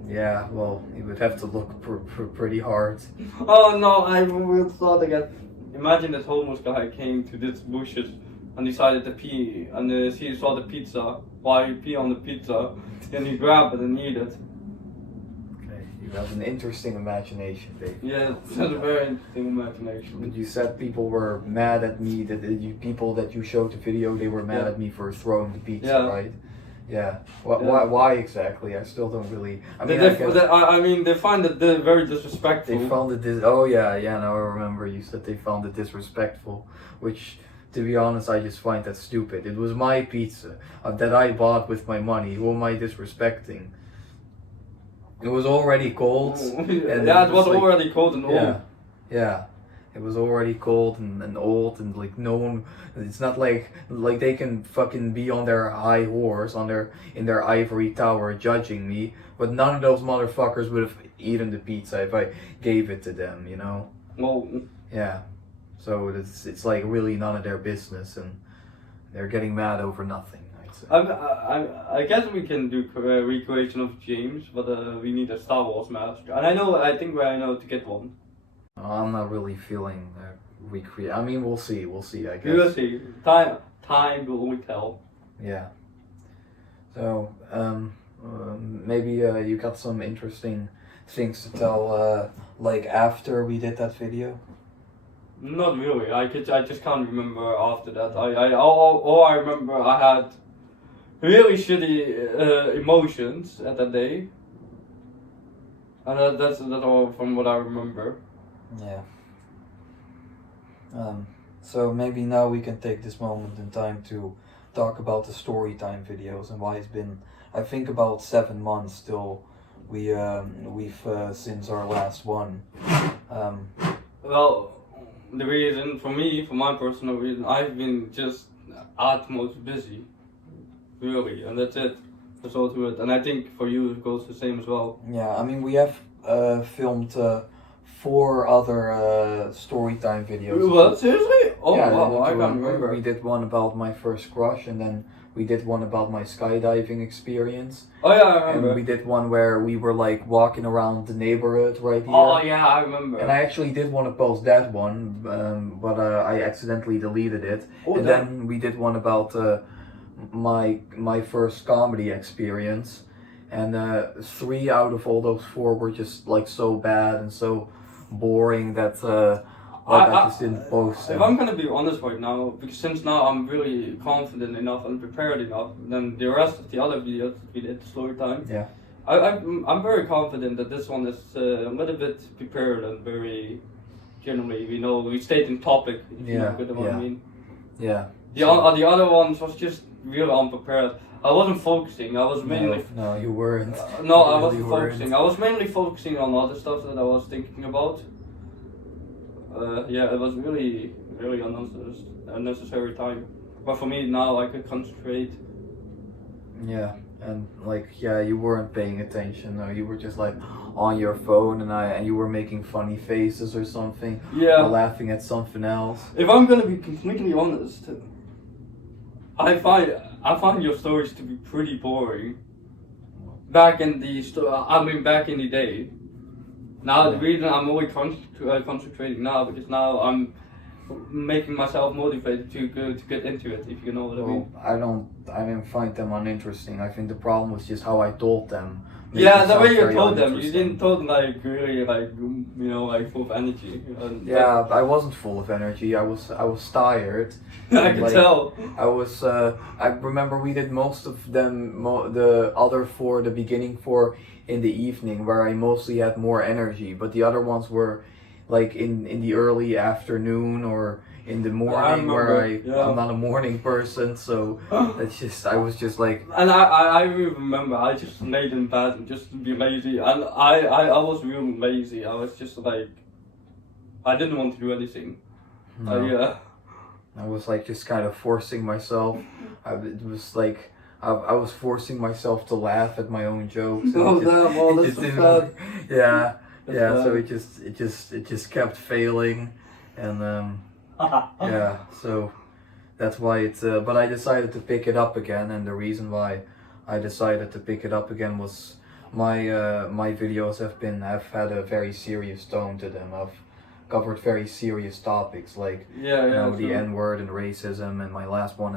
Yeah, well, he would have to look pretty hard. Oh no, I will start again. Imagine this homeless guy came to this bushes and decided to pee, and he saw the pizza. Why he pee on the pizza? Then he grabbed it and eat it. Okay, you have an interesting imagination, Dave. Yeah, that's a very interesting imagination. But you said people were mad at me, that people that you showed the video, they were mad at me for throwing the pizza, right? Yeah. Why exactly? I still don't really. I mean, they find it very disrespectful. They found it Oh yeah. Now I remember you said they found it disrespectful, which, to be honest, I just find that stupid. It was my pizza that I bought with my money. Who am I disrespecting? It was already cold. And it was like, already cold and old. Yeah. It was already cold and old, and like no one. It's not like they can fucking be on their high horse, in their ivory tower judging me. But none of those motherfuckers would have eaten the pizza if I gave it to them, you know. Well. Yeah. So it's like really none of their business, and they're getting mad over nothing. I'd say. I guess we can do a recreation of James, but we need a Star Wars mask, and I think I know to get one. I'm not really feeling recreate. I mean, we'll see. I guess. We'll see. Time will tell. Yeah. So maybe you got some interesting things to tell, like after we did that video. Not really. I just can't remember after that. All I remember, I had really shitty emotions at that day, and that's all from what I remember. Yeah. So maybe now we can take this moment in time to talk about the story time videos and why it's been, I think, about 7 months till we've since our last one. Well, the reason for my personal reason, I've been just utmost busy, really, and that's it. That's all to it. And I think for you it goes the same as well. Yeah, I mean, we have filmed 4 other story time videos. What? Seriously? Oh, yeah, wow, I can't remember. We did one about my first crush, and then we did one about my skydiving experience. Oh yeah, I remember. And we did one where we were like walking around the neighborhood right here. Oh yeah, I remember. And I actually did want to post that one, but I accidentally deleted it. Oh, and then we did one about my first comedy experience, and 3 out of all those 4 were just like so bad and so boring that I just didn't post them. If I'm gonna be honest right now, because since now I'm really confident enough and prepared enough, then the rest of the other videos that we did, story time, yeah, I'm very confident that this one is a little bit prepared and very generally, we stayed in topic, if you know what I mean. Yeah. The other ones was just really unprepared. I wasn't focusing. I was mainly. No, you weren't. No, I wasn't focusing. I was mainly focusing on other stuff that I was thinking about. Yeah, it was really unnecessary time. But for me now, I could concentrate. Yeah, and like you weren't paying attention. No, you were just like on your phone, and you were making funny faces or something. Yeah. Or laughing at something else. If I'm gonna be completely honest, I find your stories to be pretty boring. Back in the day. Now the reason I'm only concentrating now because now I'm making myself motivated to get into it. If you know what I mean. I didn't find them uninteresting. I think the problem was just how I told them. Yeah, the way you told them. You didn't tell them like really like full of energy. Yeah, I wasn't full of energy. I was tired. I can tell. I remember we did most of them, the other 4, the beginning 4 in the evening, where I mostly had more energy, but the other ones were like in the early afternoon or in the morning, I'm not a morning person, so that's just, I was just like. And I really remember I just laid in bed and just to be lazy, and I was really lazy. I was just like, I didn't want to do anything. No. I was like just kind of forcing myself. It was like I was forcing myself to laugh at my own jokes. Oh damn! Oh, that's so sad. Yeah. So it just kept failing, and Yeah, so that's why it's. But I decided to pick it up again, and the reason why I decided to pick it up again was my videos have had a very serious tone to them. I've covered very serious topics like Yeah, yeah. the True. N-word and racism, and my last one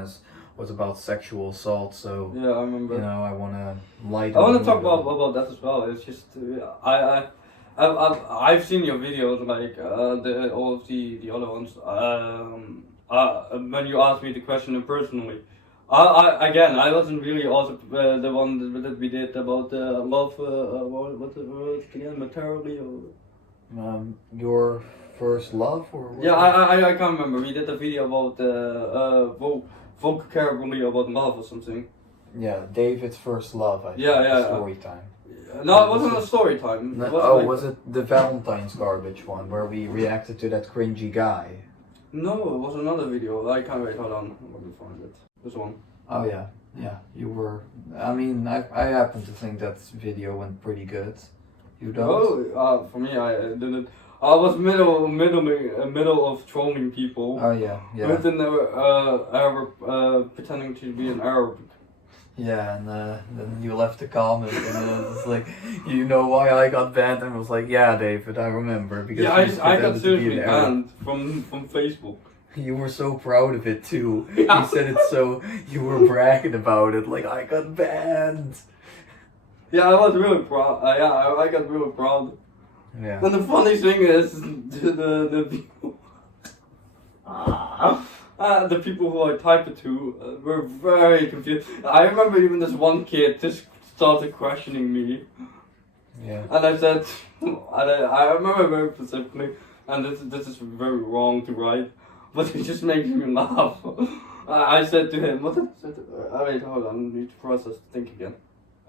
was about sexual assault. So Yeah, I remember. I want to lighten. I want the to talk mood. about that as well. It's just I've seen your videos like all of the other ones. When you asked me the question personally, I wasn't really also the one that we did about love. What the word again? Materially or. Your first love or what? Yeah, I can't remember. We did a video about vocabulary about love or something. Yeah, David's first love. I think, Yeah. Story time. No, it wasn't a story time. No, It was was it the Valentine's garbage one where we reacted to that cringy guy? No, it was another video. I can't wait. Hold on, let me find it. This one. Oh yeah, you were. I mean, I happen to think that video went pretty good. You don't? Oh, for me, I didn't. I was middle of trolling people. Oh yeah. With an Arab, pretending to be an Arab. Yeah, and then you left the comment, and it's like, you know why I got banned? And I was like, yeah, David, I remember because Yeah, you I got pretended to be seriously an Arab. banned from Facebook. You were so proud of it too. Yeah. You said it so. You were bragging about it, like I got banned. Yeah, I was really proud. I got really proud. Yeah. And the funny thing is, the people, the people who I typed it to were very confused. I remember even this one kid just started questioning me, Yeah. and I said, I remember very specifically, and this is very wrong to write, but it just makes me laugh. I said to him, what did I say? Wait, hold on, I need to process, think again.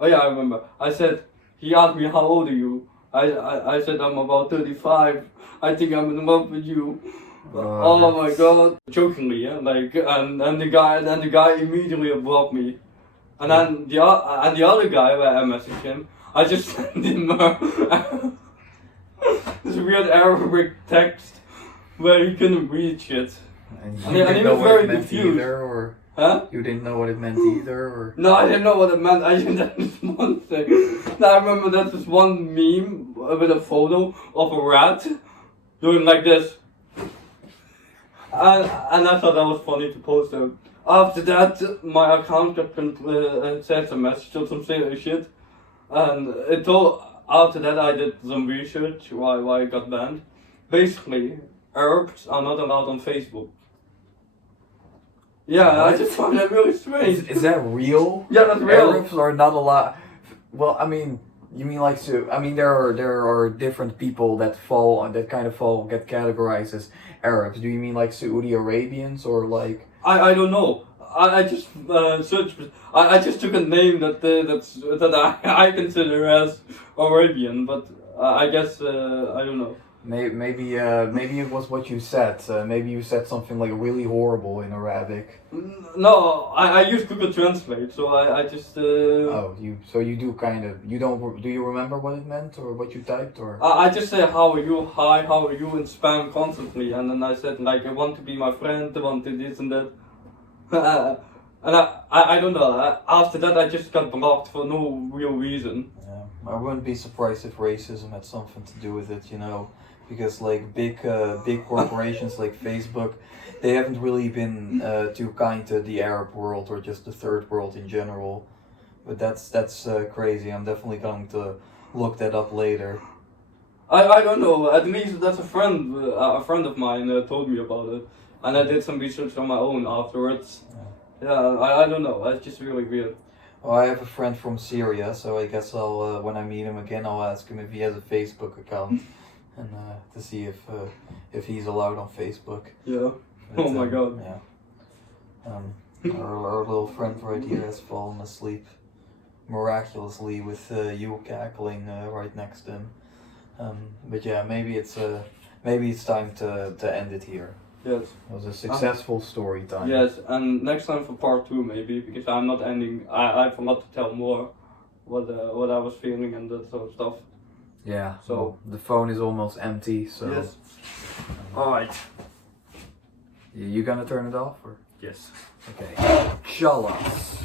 Oh yeah, I remember. I said, he asked me, how old are you? I said, I'm about 35. I think I'm in love with you. Oh my god. Jokingly, yeah, like, and the guy immediately blocked me. And then the other guy, where I messaged him, I just sent him this weird Arabic text where he couldn't read shit. And And you he didn't know was what very it meant confused. either, or Huh? you didn't know what it meant either, or No, I didn't know what it meant. I just did this one thing. Now I remember there's this one meme with a photo of a rat doing like this. And I thought that was funny to post it. After that, my account got sent a message or some shit. And after that I did some research why I got banned. Basically, Arabs are not allowed on Facebook. Yeah, I just found that really strange. is that real? Yeah, that's real. Arabs are not allowed. Well, I mean, you mean like so? I mean, there are different people that get categorized as Arabs. Do you mean like Saudi Arabians or like? I don't know. I just searched. I just took a name that I consider as Arabian, but I guess I don't know. Maybe it was what you said. Maybe you said something like really horrible in Arabic. No, I use Google Translate, so I just. Oh, you do kind of. You don't. Do you remember what it meant or what you typed or? I just say how are you, hi, how are you in spam constantly, and then I said like I want to be my friend, I want to this and that. And I don't know. After that, I just got blocked for no real reason. Yeah, I wouldn't be surprised if racism had something to do with it, because like big corporations like Facebook, they haven't really been too kind to the Arab world or just the third world in general. But that's crazy. I'm definitely going to look that up later. I don't know. At least that's a friend of mine told me about it, and I did some research on my own afterwards. Yeah, I don't know. It's just really weird. Well, I have a friend from Syria, so I guess I'll when I meet him again, I'll ask him if he has a Facebook account, and to see if he's allowed on Facebook. Yeah. But, Oh my god. Yeah. Our little friend right here has fallen asleep miraculously with you cackling right next to him. But yeah, maybe it's time to end it here. Yes. It was a successful story time. Yes, and next time for part 2 maybe, because I'm not ending. I forgot to tell more what I was feeling and that sort of stuff. Yeah. So well, the phone is almost empty. So. yes. All right. You gonna turn it off or? Yes. Okay. Show us.